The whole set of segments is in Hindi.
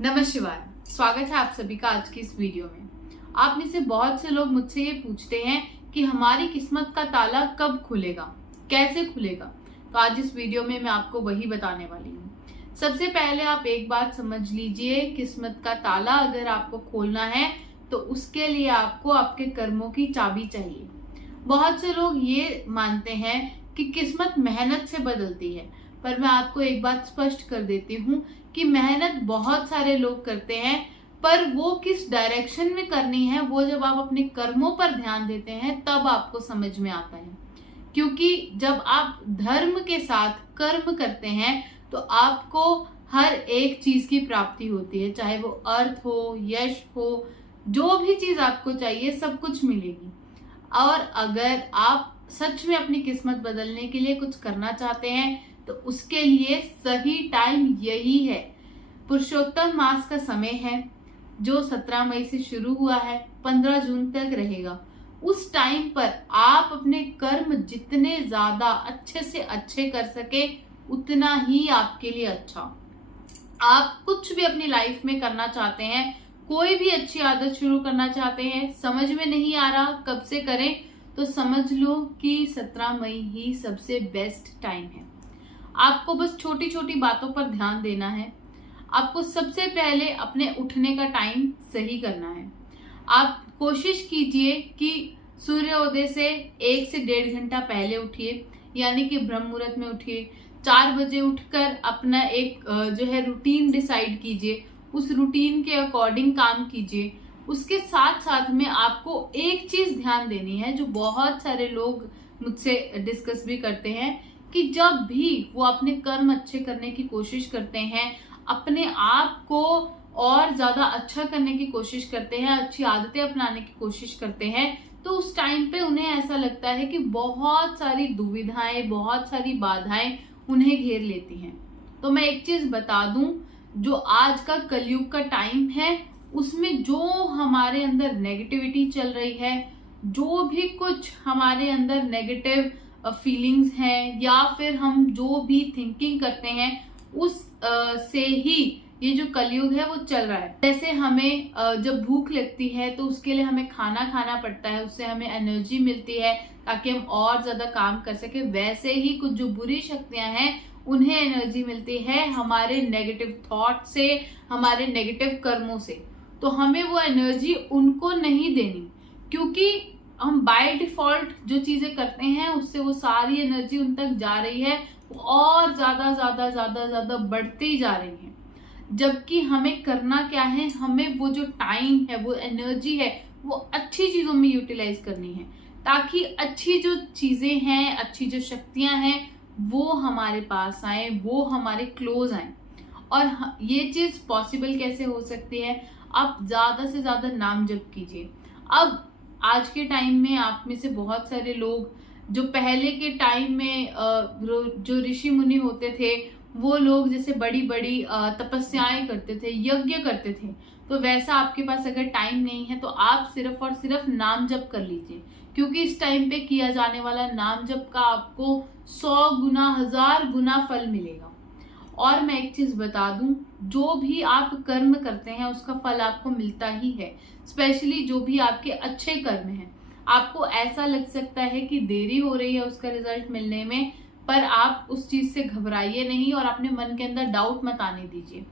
नमः शिवाय। स्वागत है आप सभी का आज की इस वीडियो में। आप में से बहुत से लोग मुझसे ये पूछते हैं कि हमारी किस्मत का ताला कब खुलेगा, कैसे खुलेगा। तो आज इस वीडियो में मैं आपको वही बताने वाली हूँ। सबसे पहले आप एक बात समझ लीजिए, किस्मत का ताला अगर आपको खोलना है तो उसके लिए आपको आपके कर्मों की चाबी चाहिए। बहुत से लोग ये मानते हैं कि किस्मत मेहनत से बदलती है, पर मैं आपको एक बात स्पष्ट कर देती हूँ कि मेहनत बहुत सारे लोग करते हैं, पर वो किस डायरेक्शन में करनी है वो जब आप अपने कर्मों पर ध्यान देते हैं तब आपको समझ में आता है। क्योंकि जब आप धर्म के साथ कर्म करते हैं तो आपको हर एक चीज की प्राप्ति होती है, चाहे वो अर्थ हो, यश हो, जो भी चीज आपको चाहिए सब कुछ मिलेगी। और अगर आप सच में अपनी किस्मत बदलने के लिए कुछ करना चाहते हैं तो उसके लिए सही टाइम यही है। पुरुषोत्तम मास का समय है जो 17 मई से शुरू हुआ है, 15 जून तक रहेगा। उस टाइम पर आप अपने कर्म जितने ज्यादा अच्छे से अच्छे कर सके उतना ही आपके लिए अच्छा। आप कुछ भी अपनी लाइफ में करना चाहते हैं, कोई भी अच्छी आदत शुरू करना चाहते हैं, समझ में नहीं आ रहा कब से करें, तो समझ लो कि 17 मई ही सबसे बेस्ट टाइम है। आपको बस छोटी छोटी बातों पर ध्यान देना है। आपको सबसे पहले अपने उठने का टाइम सही करना है। आप कोशिश कीजिए कि सूर्योदय से 1 से 1.5 घंटा पहले उठिए, यानी कि ब्रह्म मुहूर्त में उठिए। 4 बजे उठकर अपना एक जो है रूटीन डिसाइड कीजिए, उस रूटीन के अकॉर्डिंग काम कीजिए। उसके साथ साथ में आपको एक चीज ध्यान देनी है जो बहुत सारे लोग मुझसे डिस्कस भी करते हैं कि जब भी वो अपने कर्म अच्छे करने की कोशिश करते हैं, अपने आप को और ज्यादा अच्छा करने की कोशिश करते हैं, अच्छी आदतें अपनाने की कोशिश करते हैं, तो उस टाइम पे उन्हें ऐसा लगता है कि बहुत सारी दुविधाएं, बहुत सारी बाधाएं उन्हें घेर लेती हैं। तो मैं एक चीज बता दूं, जो आज का कलयुग का टाइम है उसमें जो हमारे अंदर नेगेटिविटी चल रही है, जो भी कुछ हमारे अंदर नेगेटिव फीलिंग्स हैं या फिर हम जो भी थिंकिंग करते हैं उस से ही ये जो कलयुग है वो चल रहा है। जैसे हमें जब भूख लगती है तो उसके लिए हमें खाना खाना पड़ता है, उससे हमें एनर्जी मिलती है ताकि हम और ज्यादा काम कर सके। वैसे ही कुछ जो बुरी शक्तियां हैं उन्हें एनर्जी मिलती है हमारे नेगेटिव थॉट से, हमारे नेगेटिव कर्मों से। तो हमें वो एनर्जी उनको नहीं देनी, क्योंकि हम बाय डिफॉल्ट जो चीजें करते हैं उससे वो सारी एनर्जी उन तक जा रही है और ज्यादा ज्यादा ज्यादा ज्यादा बढ़ती जा रही है। जबकि हमें करना क्या है, हमें वो जो टाइम है, वो एनर्जी है, वो अच्छी चीजों में यूटिलाइज करनी है ताकि अच्छी जो चीजें हैं, अच्छी जो शक्तियां हैं वो हमारे पास आए, वो हमारे क्लोज आए। और ये चीज पॉसिबल कैसे हो सकती है, आप ज्यादा से ज्यादा नाम जप कीजिए। अब आज के टाइम में आप में से बहुत सारे लोग जो पहले के टाइम में जो ऋषि मुनि होते थे वो लोग जैसे बड़ी बड़ी तपस्याएं करते थे, यज्ञ करते थे, तो वैसा आपके पास अगर टाइम नहीं है तो आप सिर्फ और सिर्फ नाम जप कर लीजिए, क्योंकि इस टाइम पे किया जाने वाला नाम जप का आपको 100 गुना, 1000 गुना फल मिलेगा। और मैं एक चीज बता दूं, जो भी आप कर्म करते हैं उसका फल आपको मिलता ही है। स्पेशली जो भी आपके अच्छे कर्म हैं, आपको ऐसा लग सकता है कि देरी हो रही है उसका रिजल्ट मिलने में, पर आप उस चीज से घबराइए नहीं और अपने मन के अंदर डाउट मत आने दीजिए।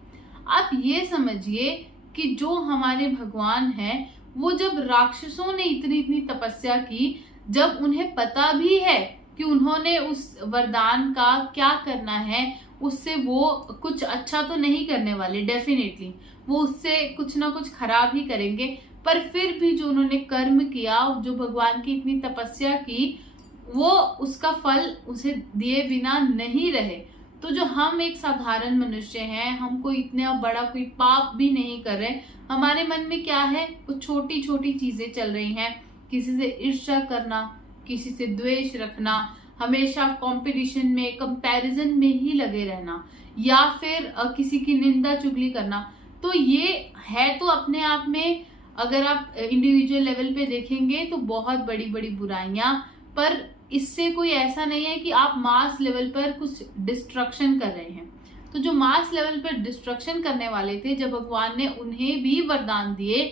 आप ये समझिए कि जो हमारे भगवान हैं वो जब राक्षसों ने इतनी इतनी तपस्या की, जब उन्हें पता भी है कि उन्होंने उस वरदान का क्या करना है, उससे वो कुछ अच्छा तो नहीं करने वाले, डेफिनेटली वो उससे कुछ ना कुछ खराब ही करेंगे, पर फिर भी जो उन्होंने कर्म किया, जो भगवान की इतनी तपस्या की, वो उसका फल उसे दिए बिना नहीं रहे। तो जो हम एक साधारण मनुष्य हैं, हम कोई इतना बड़ा कोई पाप भी नहीं कर रहे, हमारे मन में क्या है, कुछ छोटी छोटी चीजें चल रही हैं। किसी से ईर्ष्या करना, किसी से द्वेष रखना, हमेशा कंपटीशन में, कंपैरिजन में ही लगे रहना, या फिर किसी की निंदा चुगली करना। तो ये है तो अपने आप में अगर आप इंडिविजुअल लेवल पे देखेंगे तो बहुत बड़ी बड़ी बुराइयां, पर इससे कोई ऐसा नहीं है कि आप मास लेवल पर कुछ डिस्ट्रक्शन कर रहे हैं। तो जो मास लेवल पर डिस्ट्रक्शन करने वाले थे, जब भगवान ने उन्हें भी वरदान दिए,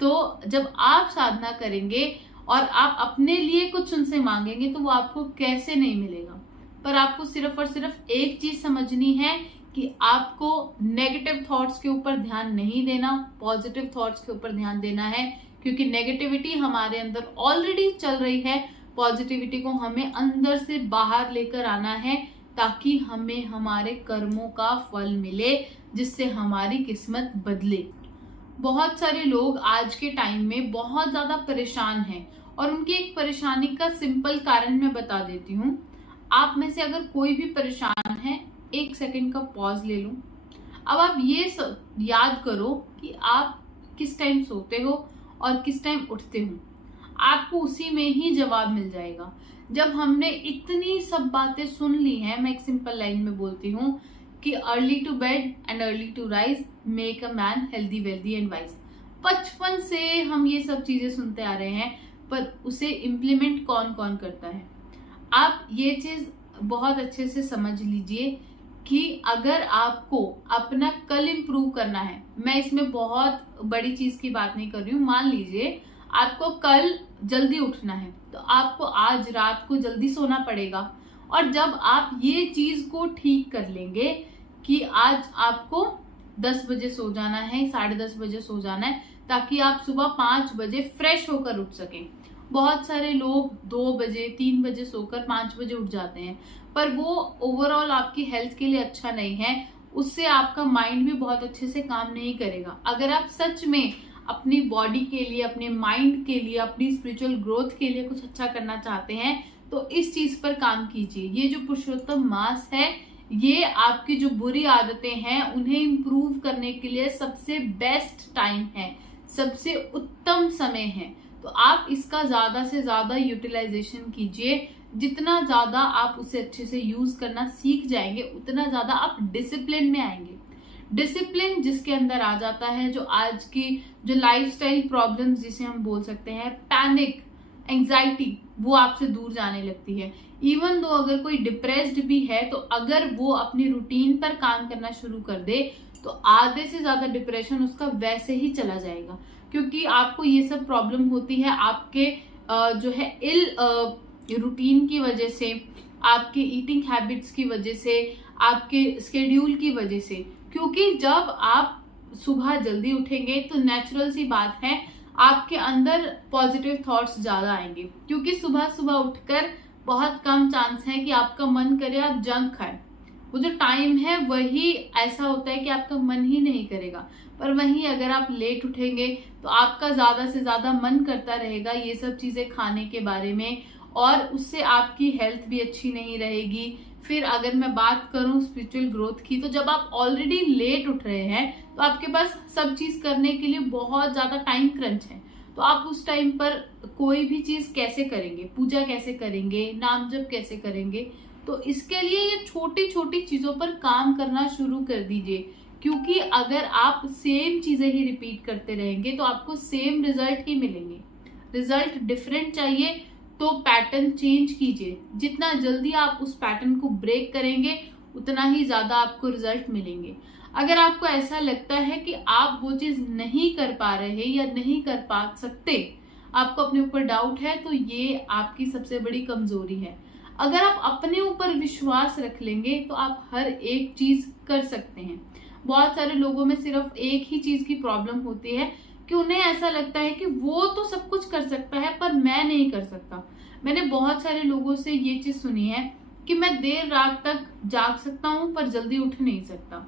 तो जब आप साधना करेंगे और आप अपने लिए कुछ उनसे मांगेंगे तो वो आपको कैसे नहीं मिलेगा। पर आपको सिर्फ और सिर्फ एक चीज समझनी है कि आपको नेगेटिव थॉट्स के ऊपर ध्यान नहीं देना, पॉजिटिव थॉट्स के ऊपर ध्यान देना है, क्योंकि नेगेटिविटी हमारे अंदर ऑलरेडी चल रही है। पॉजिटिविटी को हमें अंदर से बाहर लेकर आना है ताकि हमें हमारे कर्मों का फल मिले, जिससे हमारी किस्मत बदले। बहुत सारे लोग आज के टाइम में बहुत ज्यादा परेशान हैं और उनकी एक परेशानी का सिंपल कारण मैं बता देती हूँ। आप में से अगर कोई भी परेशान है, 1 सेकंड का पॉज ले लो। अब आप ये याद करो कि आप किस टाइम सोते हो और किस टाइम उठते हो। आपको उसी में ही जवाब मिल जाएगा। जब हमने इतनी सब बातें सुन ली हैं, मैं एक सिंपल लाइन में बोलती हूँ कि early to bed and early to rise make a man healthy wealthy and wise. बचपन से हम ये सब चीजें सुनते आ रहे हैं, पर उसे इम्प्लीमेंट कौन कौन करता है। आप ये चीज बहुत अच्छे से समझ लीजिए कि अगर आपको अपना कल इम्प्रूव करना है, मैं इसमें बहुत बड़ी चीज की बात नहीं कर रही हूँ। मान लीजिए आपको कल जल्दी उठना है, तो आपको आज रात को जल्दी सोना पड़ेगा। और जब आप ये चीज को ठीक कर लेंगे कि आज आपको 10 बजे सो जाना है, 10:30 बजे सो जाना है, ताकि आप सुबह 5 बजे फ्रेश होकर उठ सकें। बहुत सारे लोग 2 बजे 3 बजे सोकर 5 बजे उठ जाते हैं, पर वो ओवरऑल आपकी हेल्थ के लिए अच्छा नहीं है। उससे आपका माइंड भी बहुत अच्छे से काम नहीं करेगा। अगर आप सच में अपनी बॉडी के लिए, अपने माइंड के लिए, अपनी स्पिरिचुअल ग्रोथ के लिए कुछ अच्छा करना चाहते हैं, तो इस चीज पर काम कीजिए। ये जो पुरुषोत्तम मास है, ये आपकी जो बुरी आदतें हैं उन्हें इम्प्रूव करने के लिए सबसे बेस्ट टाइम है, सबसे उत्तम समय है। तो आप इसका ज्यादा से ज्यादा यूटिलाइजेशन कीजिए। जितना ज्यादा आप उसे अच्छे से यूज करना सीख जाएंगे, उतना ज्यादा आप डिसिप्लिन में आएंगे। डिसिप्लिन जिसके अंदर आ जाता है, जो आज की जो लाइफस्टाइल प्रॉब्लम्स जिसे हम बोल सकते हैं, पैनिक, एंजाइटी, वो आपसे दूर जाने लगती है। इवन दो अगर कोई डिप्रेस्ड भी है, तो अगर वो अपनी रूटीन पर काम करना शुरू कर दे, तो आधे से ज्यादा डिप्रेशन उसका वैसे ही चला जाएगा। क्योंकि आपको ये सब प्रॉब्लम होती है आपके जो है इल रूटीन की वजह से, आपके ईटिंग हैबिट्स की वजह से, आपके स्केड्यूल की वजह से। क्योंकि जब आप सुबह जल्दी उठेंगे तो नेचुरल सी बात है आपके अंदर पॉजिटिव थॉट्स ज्यादा आएंगे। क्योंकि सुबह सुबह उठकर बहुत कम चांस है कि आपका मन करे आप जंक खाए। वो जो टाइम है वही ऐसा होता है कि आपका मन ही नहीं करेगा। पर वहीं अगर आप लेट उठेंगे तो आपका ज्यादा से ज्यादा मन करता रहेगा ये सब चीजें खाने के बारे में, और उससे आपकी हेल्थ भी अच्छी नहीं रहेगी। फिर अगर मैं बात करूं स्पिरिचुअल ग्रोथ की, तो जब आप ऑलरेडी लेट उठ रहे हैं तो आपके पास सब चीज करने के लिए बहुत ज्यादा टाइम क्रंच है। तो आप उस टाइम पर कोई भी चीज कैसे करेंगे, पूजा कैसे करेंगे, नाम जप कैसे करेंगे। तो इसके लिए ये छोटी छोटी चीजों पर काम करना शुरू कर दीजिए। क्योंकि अगर आप सेम चीजें ही रिपीट करते रहेंगे तो आपको सेम रिजल्ट ही मिलेंगे। रिजल्ट डिफरेंट चाहिए तो पैटर्न चेंज कीजिए। जितना जल्दी आप उस पैटर्न को ब्रेक करेंगे उतना ही ज्यादा आपको रिजल्ट मिलेंगे। अगर आपको ऐसा लगता है कि आप वो चीज नहीं कर पा रहे या नहीं कर पा सकते, आपको अपने ऊपर डाउट है, तो ये आपकी सबसे बड़ी कमजोरी है। अगर आप अपने ऊपर विश्वास रख लेंगे तो आप हर एक चीज कर सकते हैं। बहुत सारे लोगों में सिर्फ एक ही चीज की प्रॉब्लम होती है कि उन्हें ऐसा लगता है कि वो तो सब कुछ कर सकता है पर मैं नहीं कर सकता। मैंने बहुत सारे लोगों से ये चीज सुनी है कि मैं देर रात तक जाग सकता हूँ पर जल्दी उठ नहीं सकता।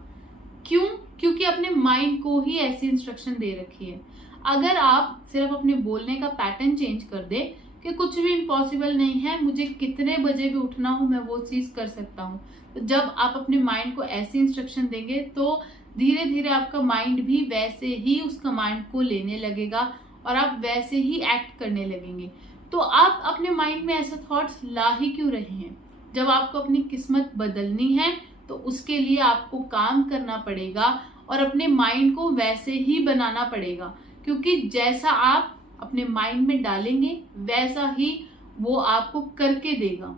क्यों? क्योंकि अपने माइंड को ही ऐसी इंस्ट्रक्शन दे रखी है। अगर आप सिर्फ अपने बोलने का पैटर्न चेंज कर दे कि कुछ भी इम्पॉसिबल नहीं है, मुझे कितने बजे भी उठना हो मैं वो चीज कर सकता हूँ, तो जब आप अपने माइंड को ऐसी इंस्ट्रक्शन देंगे तो धीरे धीरे आपका माइंड भी वैसे ही उस कमांड को लेने लगेगा और आप वैसे ही एक्ट करने लगेंगे। तो आप अपने माइंड में ऐसे थॉट्स ला ही क्यों रहे हैं? जब आपको अपनी किस्मत बदलनी है तो उसके लिए आपको काम करना पड़ेगा और अपने माइंड को वैसे ही बनाना पड़ेगा। क्योंकि जैसा आप अपने माइंड में डालेंगे वैसा ही वो आपको करके देगा।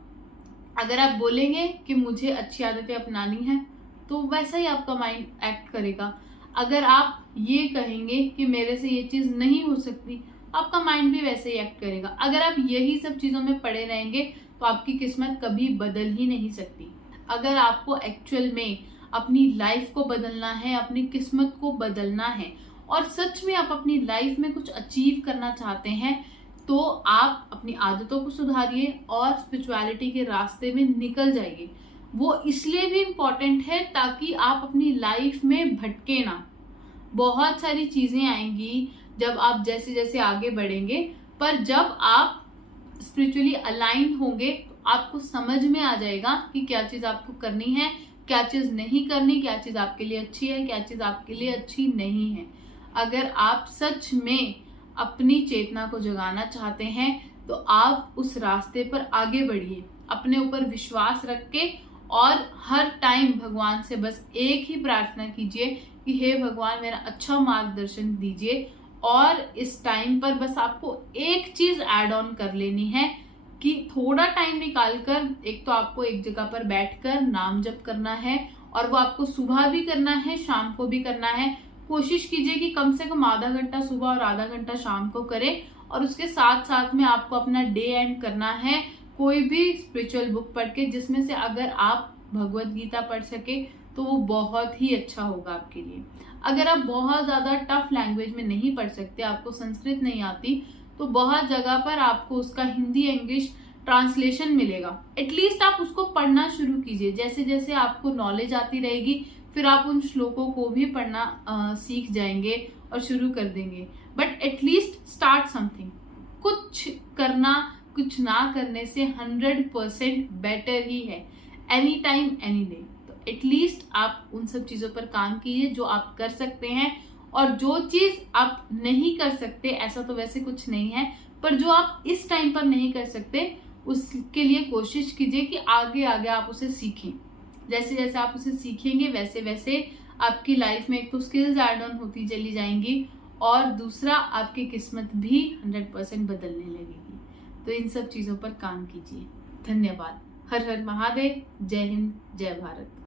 अगर आप बोलेंगे कि मुझे अच्छी आदतें अपनानी है तो वैसा ही आपका माइंड एक्ट करेगा। अगर आप ये कहेंगे कि मेरे से ये चीज नहीं हो सकती, आपका माइंड भी वैसे ही एक्ट करेगा। अगर आप यही सब चीजों में पड़े रहेंगे तो आपकी किस्मत कभी बदल ही नहीं सकती। अगर आपको एक्चुअल में अपनी लाइफ को बदलना है, अपनी किस्मत को बदलना है और सच में आप अपनी लाइफ में कुछ अचीव करना चाहते हैं, तो आप अपनी आदतों को सुधारिए और स्पिरिचुअलिटी के रास्ते में निकल जाइए। वो इसलिए भी इम्पोर्टेंट है ताकि आप अपनी लाइफ में भटके ना। बहुत सारी चीजें आएंगी जब आप जैसे जैसे आगे बढ़ेंगे, पर जब आप स्पिरिचुअली अलाइन होंगे तो आपको समझ में आ जाएगा कि क्या चीज आपको करनी है, क्या चीज नहीं करनी, क्या चीज आपके लिए अच्छी है, क्या चीज आपके लिए अच्छी नहीं है। अगर आप सच में अपनी चेतना को जगाना चाहते हैं तो आप उस रास्ते पर आगे बढ़िए, अपने ऊपर विश्वास रख के, और हर टाइम भगवान से बस एक ही प्रार्थना कीजिए कि हे भगवान मेरा अच्छा मार्गदर्शन दीजिए। और इस टाइम पर बस आपको एक चीज ऐड ऑन कर लेनी है कि थोड़ा टाइम निकालकर एक तो आपको एक जगह पर बैठकर नाम जप करना है, और वो आपको सुबह भी करना है, शाम को भी करना है। कोशिश कीजिए कि कम से कम आधा घंटा सुबह और आधा घंटा शाम को करें, और उसके साथ साथ में आपको अपना डे एंड करना है कोई भी स्पिरिचुअल बुक पढ़ के, जिसमें से अगर आप भगवत गीता पढ़ सके तो वो बहुत ही अच्छा होगा आपके लिए। अगर आप बहुत ज्यादा टफ लैंग्वेज में नहीं पढ़ सकते, आपको संस्कृत नहीं आती, तो बहुत जगह पर आपको उसका हिंदी इंग्लिश ट्रांसलेशन मिलेगा। एटलीस्ट आप उसको पढ़ना शुरू कीजिए। जैसे जैसे आपको नॉलेज आती रहेगी फिर आप उन श्लोकों को भी पढ़ना सीख जाएंगे और शुरू कर देंगे। But at least start something. कुछ करना कुछ ना करने से 100% बेटर ही है, एनी टाइम एनी डे। तो एटलीस्ट आप उन सब चीजों पर काम कीजिए जो आप कर सकते हैं, और जो चीज आप नहीं कर सकते, ऐसा तो वैसे कुछ नहीं है, पर जो आप इस टाइम पर नहीं कर सकते उसके लिए कोशिश कीजिए कि आगे आगे आप उसे सीखें। जैसे जैसे आप उसे सीखेंगे वैसे वैसे आपकी लाइफ में एक तो स्किल्स ऐड ऑन होती चली जाएंगी, और दूसरा आपकी किस्मत भी 100% बदलने लगेगी। तो इन सब चीजों पर काम कीजिए। धन्यवाद। हर हर महादेव। जय हिंद, जय भारत।